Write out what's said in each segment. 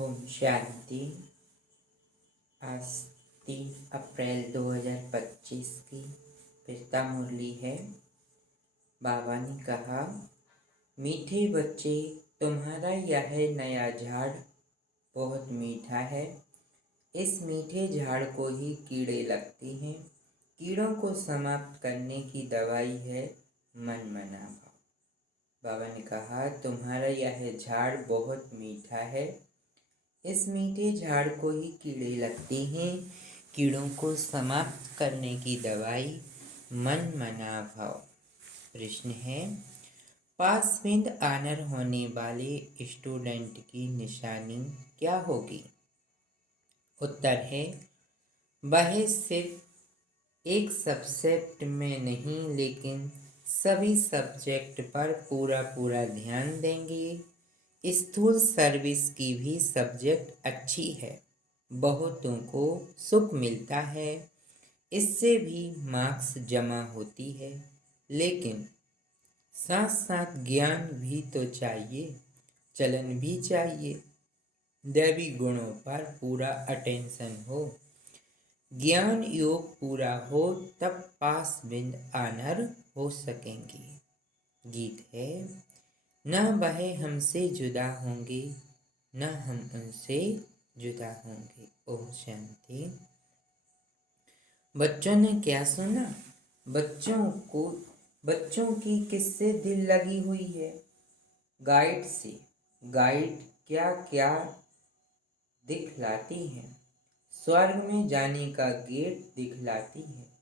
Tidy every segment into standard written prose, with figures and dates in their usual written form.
ओम शांति। आज 3 अप्रैल 2025 की पिता मुरली है। बाबा ने कहा, मीठे बच्चे, तुम्हारा यह नया झाड़ बहुत मीठा है। इस मीठे झाड़ को ही कीड़े लगते हैं। कीड़ों को समाप्त करने की दवाई है मन मना भाव। बाबा ने कहा, तुम्हारा यह झाड़ बहुत मीठा है। इस मीठे झाड़ को ही कीड़े लगते हैं। कीड़ों को समाप्त करने की दवाई मन मना भाव। प्रश्न है, पास विद ऑनर होने वाले स्टूडेंट की निशानी क्या होगी? उत्तर है, वह सिर्फ एक सब्जेक्ट में नहीं लेकिन सभी सब्जेक्ट पर पूरा ध्यान देंगे। स्थूल सर्विस की भी सब्जेक्ट अच्छी है। बहुतों को सुख मिलता है, इससे भी मार्क्स जमा होती है। लेकिन साथ साथ ज्ञान भी तो चाहिए, चलन भी चाहिए। दैवी गुणों पर पूरा अटेंशन हो, ज्ञान योग पूरा हो, तब पास विद ऑनर हो सकेंगे। गीत है, न वह हमसे जुदा होंगे, न हम उनसे जुदा होंगे। ओम शांति। बच्चों ने क्या सुना? बच्चों की किससे दिल लगी हुई है? गाइड से। गाइड क्या क्या दिखलाती है? स्वर्ग में जाने का गेट दिखलाती है।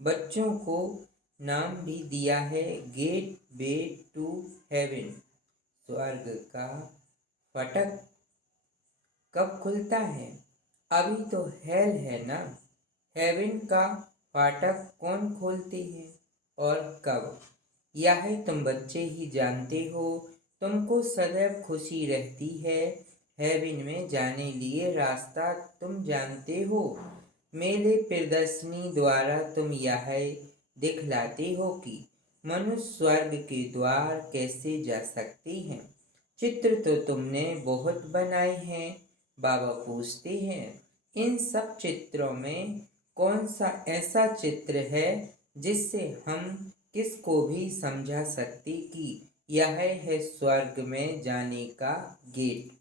बच्चों को नाम भी दिया है गेट वे टू हेवन। स्वर्ग का फाटक कब खुलता है? अभी तो हेल है ना। हेवन का फाटक कौन खोलते हैं और कब? यह तुम बच्चे ही जानते हो। तुमको सदैव खुशी रहती है। हेवन में जाने लिए रास्ता तुम जानते हो। मेले प्रदर्शनी द्वारा तुम यह दिखलाते हो कि मनुष्य स्वर्ग के द्वार कैसे जा सकते हैं। चित्र तो तुमने बहुत बनाए हैं। बाबा पूछते हैं, इन सब चित्रों में कौन सा ऐसा चित्र है जिससे हम किसको भी समझा सकते कि यह है स्वर्ग में जाने का गेट?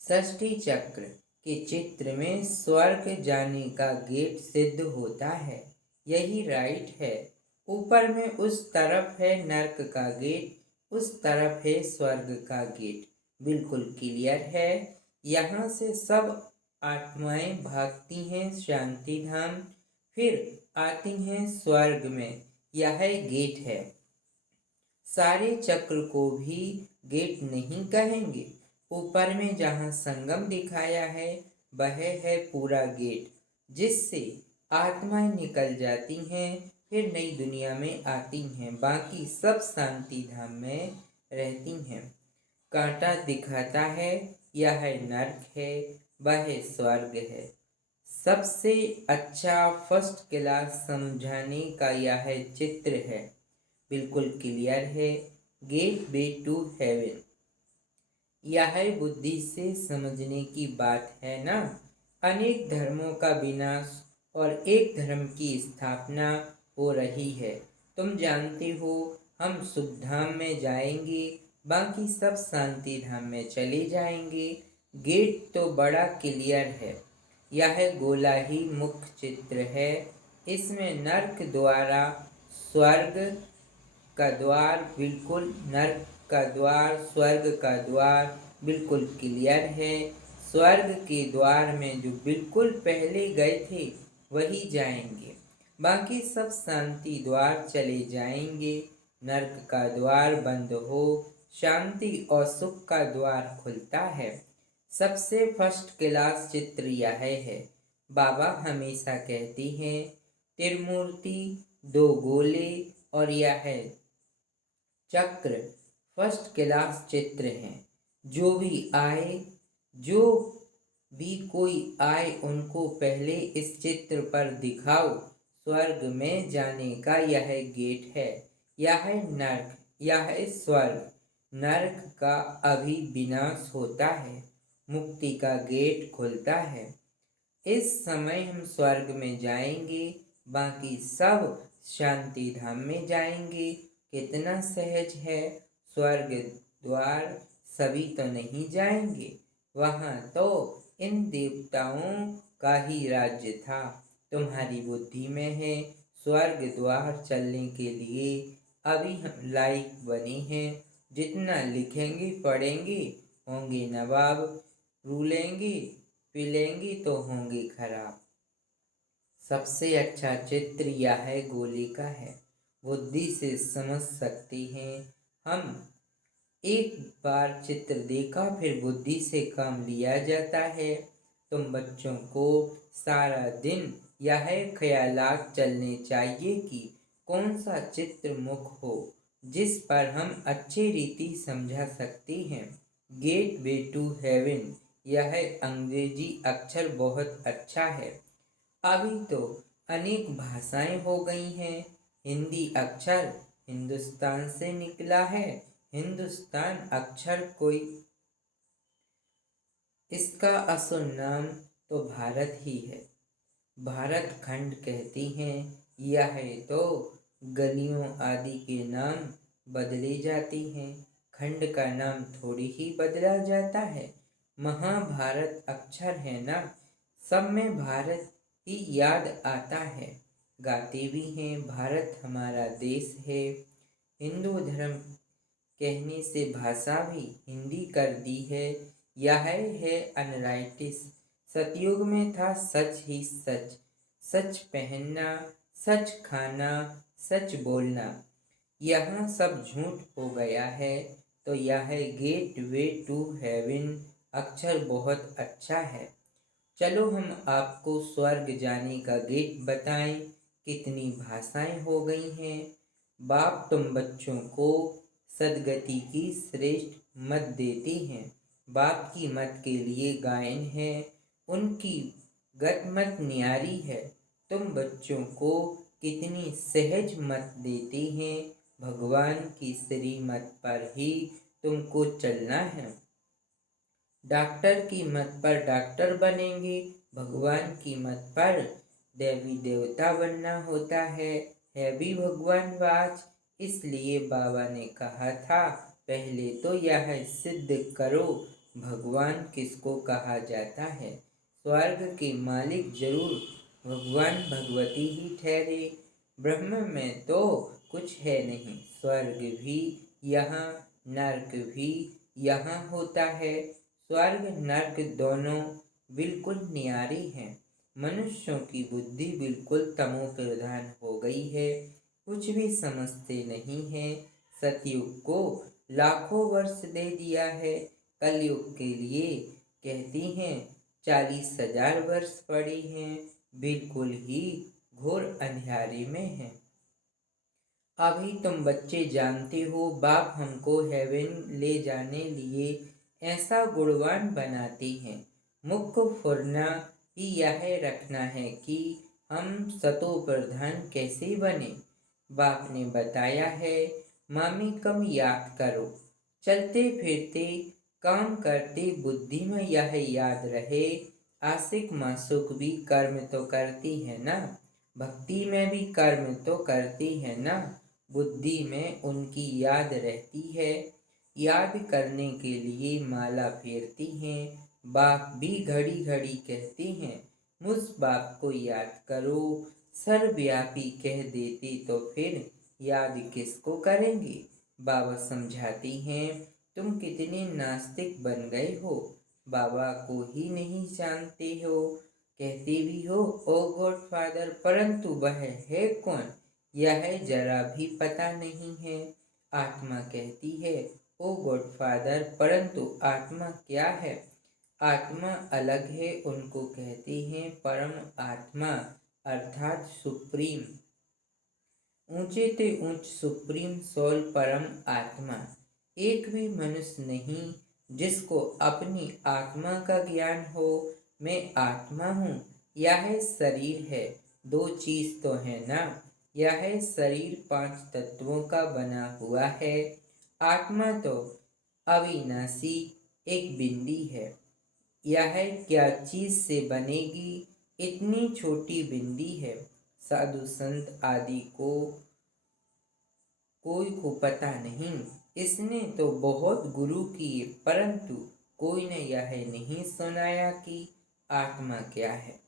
षष्ठी चक्र के चित्र में स्वर्ग जाने का गेट सिद्ध होता है। यही राइट है। ऊपर में उस तरफ है नर्क का गेट, उस तरफ है स्वर्ग का गेट। बिल्कुल क्लियर है। यहाँ से सब आत्माएं भागती हैं शांति धाम, फिर आती हैं स्वर्ग में। यह गेट है। सारे चक्र को भी गेट नहीं कहेंगे। ऊपर में जहाँ संगम दिखाया है वह है पूरा गेट, जिससे आत्माएं निकल जाती हैं, फिर नई दुनिया में आती हैं। बाकी सब शांति धाम में रहती हैं। कांटा दिखाता है, यह नर्क है, वह स्वर्ग है। सबसे अच्छा फर्स्ट क्लास समझाने का यह चित्र है। बिल्कुल क्लियर है। Gateway to heaven. यह बुद्धि से समझने की बात है ना। अनेक धर्मों का विनाश और एक धर्म की स्थापना हो रही है। तुम जानते हो, हम सुख धाम में जाएंगे, बाकी सब शांति धाम में चले जाएंगे। गेट तो बड़ा क्लियर है। यह गोला ही मुख्य चित्र है। इसमें नर्क द्वारा स्वर्ग का द्वार, बिल्कुल नर्क का द्वार, स्वर्ग का द्वार बिल्कुल क्लियर है। स्वर्ग के द्वार में जो बिल्कुल पहले गए थे वही जाएंगे, बाकी सब शांति द्वार चले जाएंगे। नर्क का द्वार बंद हो, शांति और सुख का द्वार खुलता है। सबसे फर्स्ट क्लास चित्र यह है। बाबा हमेशा कहते हैं, त्रिमूर्ति, दो गोले और यह चक्र फर्स्ट क्लास चित्र हैं। जो भी कोई आए उनको पहले इस चित्र पर दिखाओ। स्वर्ग में जाने का यह गेट है। यह नर्क, यह स्वर्ग। नर्क का अभी विनाश होता है मुक्ति का गेट खुलता है। इस समय हम स्वर्ग में जाएंगे, बाकी सब शांति धाम में जाएंगे। कितना सहज है। स्वर्ग द्वार सभी तो नहीं जाएंगे, वहाँ तो इन देवताओं का ही राज्य था। तुम्हारी बुद्धि में है स्वर्ग द्वार चलने के लिए। अभी हम लायक बने हैं, जितना लिखेंगे पढ़ेंगे होंगे नवाब, रूलेंगे पिलेंगे तो होंगे खराब। सबसे अच्छा चित्र यह है गोली का है, बुद्धि से समझ सकते हैं हम। एक बार चित्र देखा फिर बुद्धि से काम लिया जाता है। तुम बच्चों को सारा दिन यह ख्यालात चलने चाहिए कि कौन सा चित्र मुख हो जिस पर हम अच्छी रीति समझा सकते हैं। गेट वे टू हेवन, यह अंग्रेजी अक्षर बहुत अच्छा है। अभी तो अनेक भाषाएं हो गई हैं। हिंदी अक्षर हिंदुस्तान से निकला है, हिंदुस्तान अक्षर कोई, इसका असल नाम तो भारत ही है। भारत खंड कहती हैं। यह तो गलियों आदि के नाम बदले जाती हैं, खंड का नाम थोड़ी ही बदला जाता है। महाभारत अक्षर है ना, सब में भारत ही याद आता है। गाते भी हैं भारत हमारा देश है। हिंदू धर्म कहने से भाषा भी हिंदी कर दी है। यह है अनराइटिस। सतयुग में था सच ही सच, सच पहनना, सच खाना, सच बोलना। यहाँ सब झूठ हो गया है। तो यह गेट वे टू हेवन अक्षर बहुत अच्छा है। चलो हम आपको स्वर्ग जाने का गेट बताएं। कितनी भाषाएं हो गई हैं। बाप तुम बच्चों को सदगति की श्रेष्ठ मत देते हैं। बाप की मत के लिए गायन है, उनकी गत मत न्यारी है। तुम बच्चों को कितनी सहज मत देते हैं। भगवान की श्री मत पर ही तुमको चलना है। डॉक्टर की मत पर डॉक्टर बनेंगे, भगवान की मत पर देवी देवता बनना होता है भी भगवान वाच। इसलिए बाबा ने कहा था पहले तो यह सिद्ध करो भगवान किसको कहा जाता है। स्वर्ग के मालिक जरूर भगवान भगवती ही ठहरे। ब्रह्म में तो कुछ है नहीं, स्वर्ग भी यहाँ नर्क भी यहाँ होता है। स्वर्ग नर्क दोनों बिल्कुल न्यारी हैं। मनुष्यों की बुद्धि बिल्कुल तमो प्रधान हो गई है, कुछ भी समझते नहीं है। सतयुग को लाखों वर्ष दे दिया है, कलयुग के लिए कहती हैं 40,000 वर्ष पड़ी हैं। बिल्कुल ही घोर अंधियारे में है। अभी तुम बच्चे जानते हो बाप हमको हेवन ले जाने लिए ऐसा गुणवान बनाते हैं। मुख्य फुरना ही यह रखना है कि हम सतो प्रधान कैसे बने। बाप ने बताया है मामी कम याद करो, चलते फिरते काम करते बुद्धि में यह याद रहे। आशिक मासुक भी कर्म तो करती है ना, भक्ति में भी कर्म तो करती है ना, बुद्धि में उनकी याद रहती है। याद करने के लिए माला फेरती हैं। बाप भी घड़ी घड़ी कहते हैं मुझ बाप को याद करो। सर्वव्यापी कह देते तो फिर याद किसको करेंगे। बाबा समझाती हैं तुम कितने नास्तिक बन गए हो, बाबा को ही नहीं जानते हो। कहते भी हो ओ गॉड फादर, परंतु वह है कौन यह जरा भी पता नहीं है। आत्मा कहती है ओ गॉड फादर, परंतु आत्मा क्या है। आत्मा अलग है, उनको कहते हैं परम आत्मा अर्थात सुप्रीम। ऊंचे ते ऊंच सुप्रीम सोल परम आत्मा। एक भी मनुष्य नहीं जिसको अपनी आत्मा का ज्ञान हो। मैं आत्मा हूँ, यह शरीर है, दो चीज तो है ना। यह शरीर 5 तत्वों का बना हुआ है। आत्मा तो अविनाशी एक बिंदी है। यह क्या चीज से बनेगी, इतनी छोटी बिंदी है। साधु संत आदि को कोई को पता नहीं, इसने तो बहुत गुरु किए, परंतु कोई ने यह नहीं सुनाया कि आत्मा क्या है,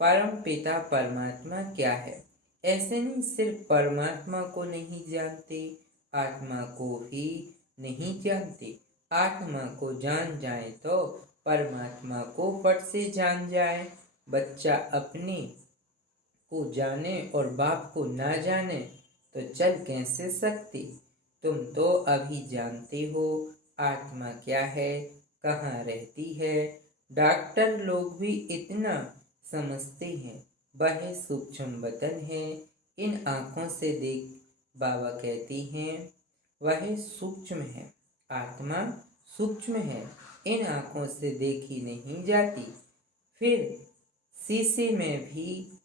परम पिता परमात्मा क्या है। ऐसे नहीं, सिर्फ परमात्मा को नहीं जानते, आत्मा को ही नहीं जानते। आत्मा को जान जाए तो परमात्मा को फट से जान जाए। बच्चा अपने को जाने और बाप को ना जाने तो चल कैसे सकती। तुम तो अभी जानते हो आत्मा क्या है, कहाँ रहती है। डॉक्टर लोग भी इतना समझते हैं, वह सूक्ष्म बदन है। इन आँखों से देख, बाबा कहती हैं, वह सूक्ष्म है, आत्मा सूक्ष्म है, इन आँखों से देखी नहीं जाती। फिर शीशे में भी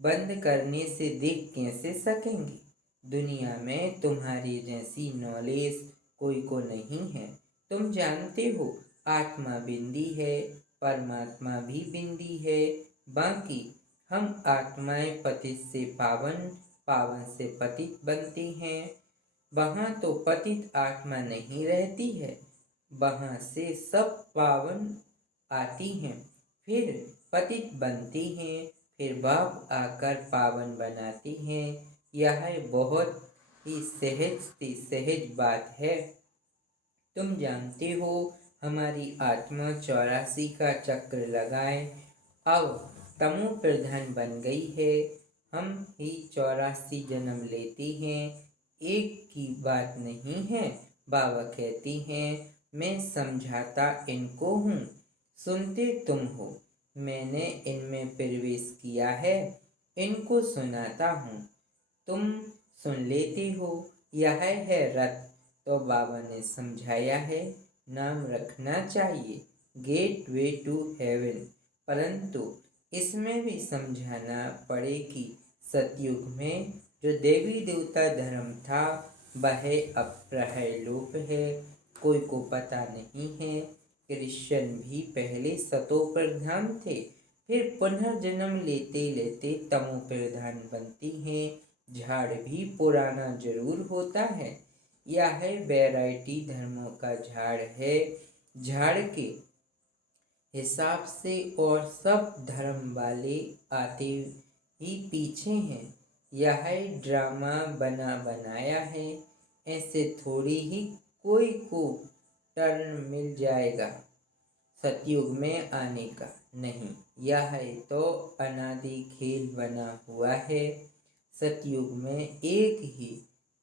बंद करने से देख कैसे सकेंगे। दुनिया में तुम्हारी जैसी नॉलेज कोई को नहीं है। तुम जानते हो आत्मा बिंदी है, परमात्मा भी बिंदी है। बाकी हम आत्माएं पतित से पावन, पावन से पतित बनती हैं। वहाँ तो पतित आत्मा नहीं रहती है, वहाँ से सब पावन आती हैं, फिर पतित बनती हैं, फिर बाप आकर पावन बनाती हैं। यह बहुत ही सहज बात है। तुम जानते हो हमारी आत्मा 84 का चक्र लगाए अब तमो प्रधान बन गई है। हम ही 84 जन्म लेती हैं, एक की बात नहीं है। बाबा कहती हैं, मैं समझाता इनको हूँ, सुनते तुम हो। मैंने इनमें प्रवेश किया है, इनको सुनाता हूँ, तुम सुन लेते हो। यह है रथ, तो बाबा ने समझाया है, नाम रखना चाहिए गेट वे टू हेवन। परंतु इसमें भी समझाना पड़े कि सतयुग में जो देवी देवता धर्म था वह अब प्रहलोप है, कोई को पता नहीं है। क्रिश्चियन भी पहले सतो प्रधान थे, फिर पुनर्जन्म लेते लेते तमो प्रधान बनती हैं। झाड़ भी पुराना जरूर होता है, यह वैरायटी धर्मों का झाड़ है। झाड़ के हिसाब से और सब धर्म वाले आते ही पीछे हैं। यह ड्रामा बना बनाया है, ऐसे थोड़ी ही कोई को टर्न मिल जाएगा सतयुग में आने का। नहीं, यह तो अनादि खेल बना हुआ है। सतयुग में एक ही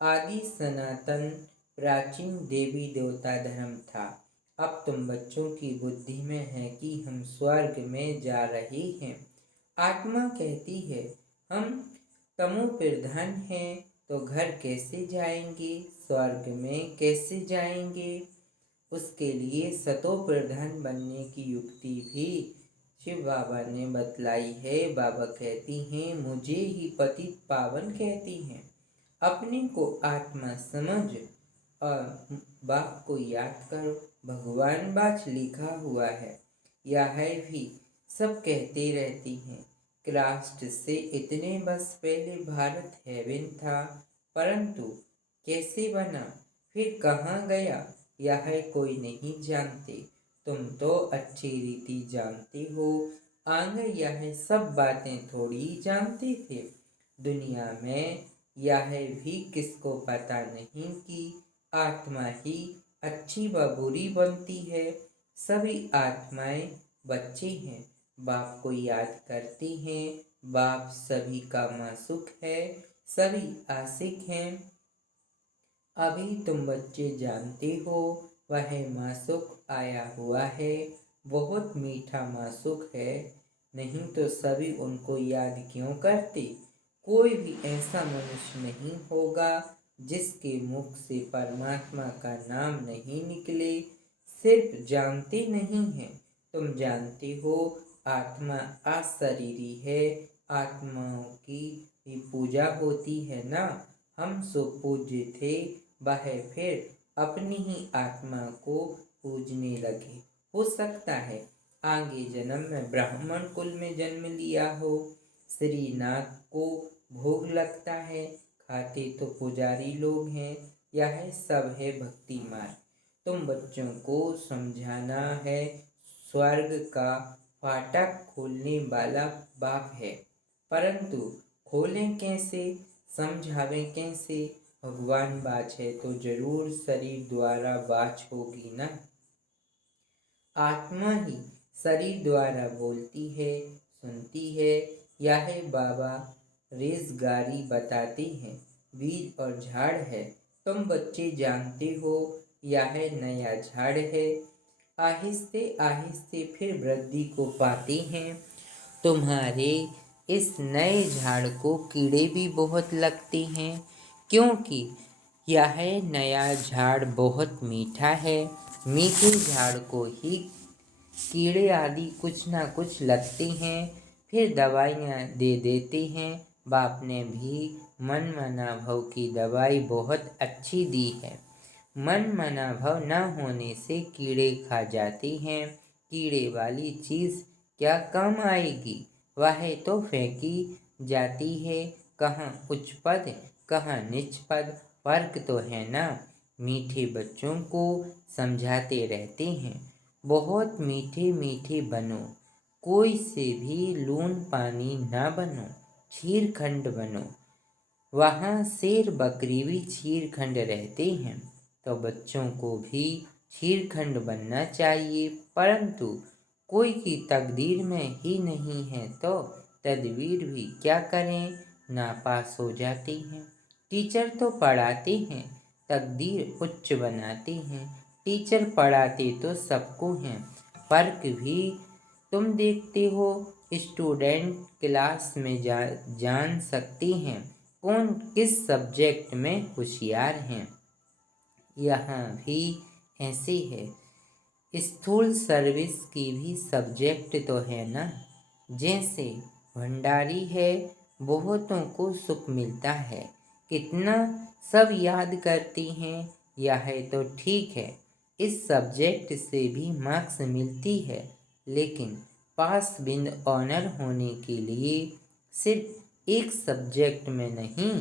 आदि सनातन प्राचीन देवी देवता धर्म था। अब तुम बच्चों की बुद्धि में है कि हम स्वर्ग में जा रहे हैं। आत्मा कहती है हम तमो प्रधान हैं, तो घर कैसे जाएंगे, स्वर्ग में कैसे जाएंगे। उसके लिए सतो प्रधान बनने की युक्ति भी शिव बाबा ने बतलाई है। बाबा कहती हैं, मुझे ही पतित पावन कहती हैं। अपने को आत्मा समझ और बाप को याद करो, भगवान बाच लिखा हुआ है। यह भी सब कहते रहती हैं, क्रास्ट से इतने बस पहले भारत हेवन था, परंतु कैसे बना, फिर कहाँ गया, यह कोई नहीं जानते। तुम तो अच्छी रीति जानते हो, आगे यह सब बातें थोड़ी जानते थे। दुनिया में यह भी किसको पता नहीं कि आत्मा ही अच्छी व बुरी बनती है। सभी आत्माएं बच्चे हैं, बाप को याद करती हैं। बाप सभी का मासूक है, सभी आशिक हैं। अभी तुम बच्चे जानते हो वह मासूक आया हुआ है, बहुत मीठा मासूक है, नहीं तो सभी उनको याद क्यों करते। कोई भी ऐसा मनुष्य नहीं होगा जिसके मुख से परमात्मा का नाम नहीं निकले। सिर्फ जानते नहीं हैं। तुम जानते हो आत्मा अशरीरी है, आत्माओं की भी पूजा होती है ना। हम सो पूज्य थे, वह फिर अपनी ही आत्मा को पूजने लगे। हो सकता है आगे जन्म में ब्राह्मण कुल में जन्म लिया हो। श्रीनाथ को भोग लगता है, खाते तो पुजारी लोग हैं। यह सब है भक्ति मार्ग। तुम बच्चों को समझाना है, स्वर्ग का फाटक खोलने वाला बाप है, परंतु खोलें कैसे, समझावें कैसे। भगवान बाच है तो जरूर शरीर द्वारा बाच होगी ना। आत्मा ही शरीर द्वारा बोलती है, सुनती है। यह बाबा रेजगारी बताते हैं, बीज और झाड़ है। तुम बच्चे जानते हो यह नया झाड़ है। आहिस्ते आहिस्ते फिर वृद्धि को पाते हैं। तुम्हारे इस नए झाड़ को कीड़े भी बहुत लगते हैं, क्योंकि यह नया झाड़ बहुत मीठा है। मीठे झाड़ को ही कीड़े आदि कुछ ना कुछ लगते हैं, फिर दवाइयाँ दे देते हैं। बाप ने भी मन मना भव की दवाई बहुत अच्छी दी है। मन मना भव न होने से कीड़े खा जाते हैं। कीड़े वाली चीज़ क्या काम आएगी, वह तो फेंकी जाती है। कहाँ उच्च पद, कहाँ नीच पद, फर्क तो है ना। मीठे बच्चों को समझाते रहते हैं, बहुत मीठे मीठे बनो, कोई से भी लून पानी ना बनो, छीरखंड बनो। वहाँ शेर बकरी भी छीरखंड रहते हैं, तो बच्चों को भी छीरखंड बनना चाहिए। परंतु कोई की तकदीर में ही नहीं है तो तदबीर भी क्या करें, नापास हो जाती हैं। टीचर तो पढ़ाते हैं, तकदीर उच्च बनाते हैं। टीचर पढ़ाते तो सबको हैं, फर्क भी तुम देखते हो। स्टूडेंट क्लास में जान सकती हैं कौन किस सब्जेक्ट में होशियार हैं। यहाँ भी ऐसे है। स्थूल सर्विस की भी सब्जेक्ट तो है ना। जैसे भंडारी है, बहुतों को सुख मिलता है, कितना सब याद करती हैं। यह तो ठीक है, इस सब्जेक्ट से भी मार्क्स मिलती है, लेकिन पास बिंद ऑनर होने के लिए सिर्फ एक सब्जेक्ट में नहीं,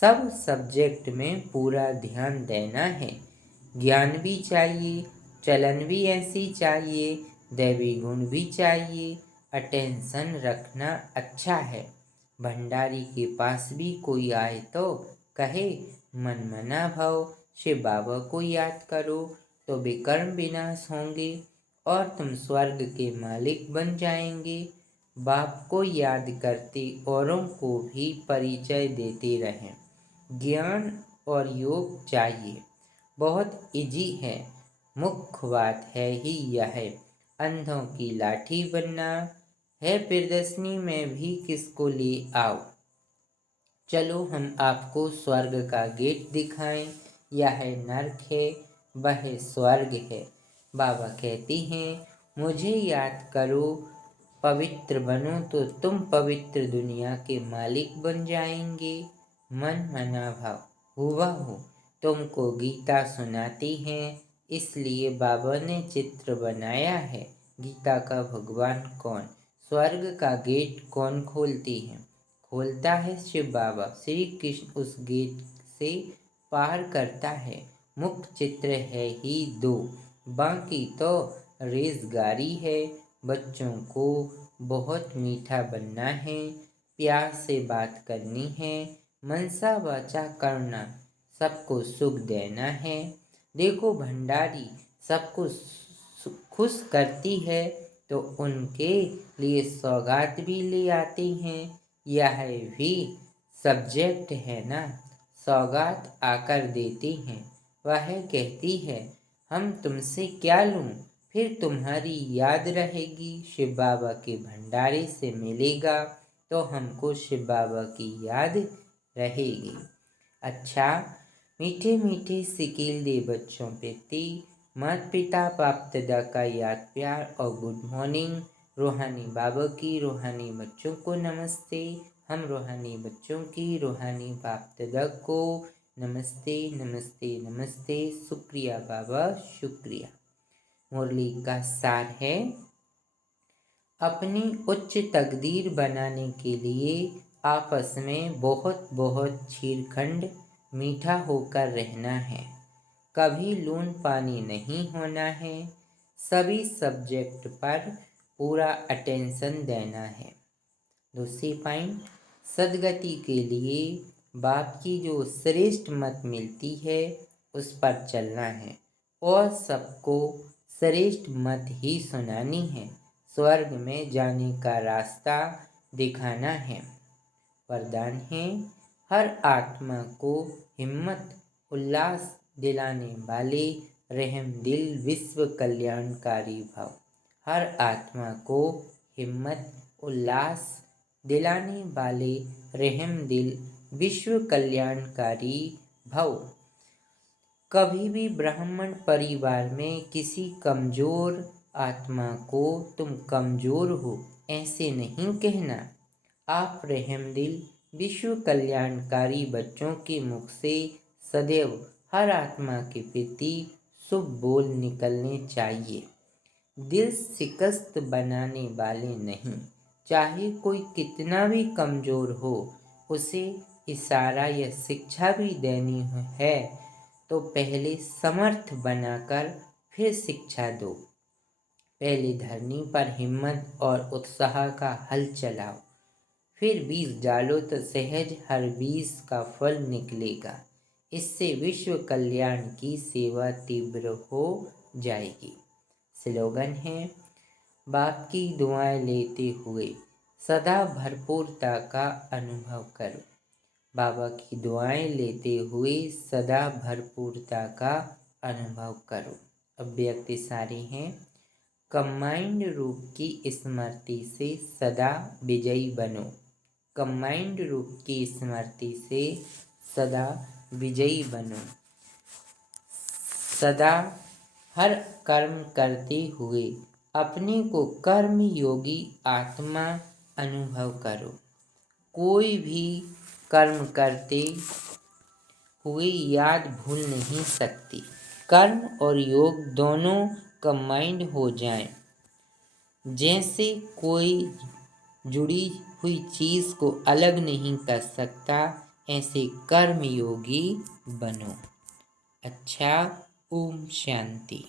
सब सब्जेक्ट में पूरा ध्यान देना है। ज्ञान भी चाहिए, चलन भी ऐसी चाहिए, दैवी गुण भी चाहिए। अटेंशन रखना अच्छा है। भंडारी के पास भी कोई आए तो कहे, मन मना भव, शिव बाबा को याद करो तो विकर्म विनाश होंगे और तुम स्वर्ग के मालिक बन जाएंगे। बाप को याद करते औरों को भी परिचय देते रहें। ज्ञान और योग चाहिए, बहुत इजी है। मुख्य बात है ही यह, अंधों की लाठी बनना है। प्रदर्शनी में भी किसको ले आओ। चलो हम आपको स्वर्ग का गेट दिखाएं। यह नर्क है, वह स्वर्ग है। बाबा कहते हैं, मुझे याद करो, पवित्र बनो तो तुम पवित्र दुनिया के मालिक बन जाएंगे। मन मना भाव हुबहू तुमको गीता सुनाती हैं, इसलिए बाबा ने चित्र बनाया है। गीता का भगवान कौन, स्वर्ग का गेट कौन खोलती है, खोलता है शिव बाबा। श्री कृष्ण उस गेट से पार करता है। मुख्य चित्र है ही दो, बाकी तो रेजगारी है। बच्चों को बहुत मीठा बनना है, प्यार से बात करनी है, मनसा वाचा करना, सबको सुख देना है। देखो भंडारी सबको खुश करती है तो उनके लिए सौगात भी ले आते हैं। यह भी सब्जेक्ट है ना। सौगात आकर देती हैं, वह कहती है, हम तुमसे क्या लूं, फिर तुम्हारी याद रहेगी। शिव बाबा के भंडारे से मिलेगा तो हमको शिव बाबा की याद रहेगी। अच्छा, मीठे मीठे सिकील दे बच्चों प्रति माता पिता बाप दादा का याद प्यार और गुड मॉर्निंग। रूहानी बाबा की रूहानी बच्चों को नमस्ते। हम रूहानी बच्चों की रूहानी बाप दादा को नमस्ते नमस्ते नमस्ते। शुक्रिया बाबा, शुक्रिया। मुरली का सार है, अपनी उच्च तकदीर बनाने के लिए आपस में बहुत बहुत छीरखंड मीठा होकर रहना है, कभी लून पानी नहीं होना है, सभी सब्जेक्ट पर पूरा अटेंशन देना है। दूसरी पॉइंट, सदगति के लिए बाप की जो श्रेष्ठ मत मिलती है उस पर चलना है और सबको श्रेष्ठ मत ही सुनानी है, स्वर्ग में जाने का रास्ता दिखाना है। वरदान है, हर आत्मा को हिम्मत उल्लास दिलाने वाले रहम दिल विश्व कल्याणकारी भव। हर आत्मा को हिम्मत उल्लास दिलाने वाले रहम दिल विश्व कल्याणकारी भव। कभी भी ब्राह्मण परिवार में किसी कमजोर आत्मा को तुम कमजोर हो ऐसे नहीं कहना। आप रहम दिल विश्व कल्याणकारी बच्चों के मुख से सदैव हर आत्मा के प्रति शुभ बोल निकलने चाहिए। दिल शिकस्त बनाने वाले नहीं, चाहे कोई कितना भी कमजोर हो, उसे इशारा या शिक्षा भी देनी है तो पहले समर्थ बनाकर फिर शिक्षा दो। पहले धरनी पर हिम्मत और उत्साह का हल चलाओ, फिर बीज डालो तो सहज हर बीज का फल निकलेगा। इससे विश्व कल्याण की सेवा तीव्र हो जाएगी। स्लोगन है, बाप की दुआएं लेते हुए सदा भरपूरता का अनुभव करो। बाबा की दुआएं लेते हुए सदा भरपूरता का अनुभव करो। अव्यक्त सारी हैं, कंबाइंड रूप की स्मृति से सदा विजयी बनो। कंबाइंड रूप की स्मृति से सदा विजयी बनो। सदा हर कर्म करते हुए अपने को कर्म योगी आत्मा अनुभव करो। कोई भी कर्म करते हुए याद भूल नहीं सकती। कर्म और योग दोनों कंबाइंड हो जाएं, जैसे कोई जुड़ी हुई चीज़ को अलग नहीं कर सकता, ऐसे कर्म योगी बनो। अच्छा, ओम शांति।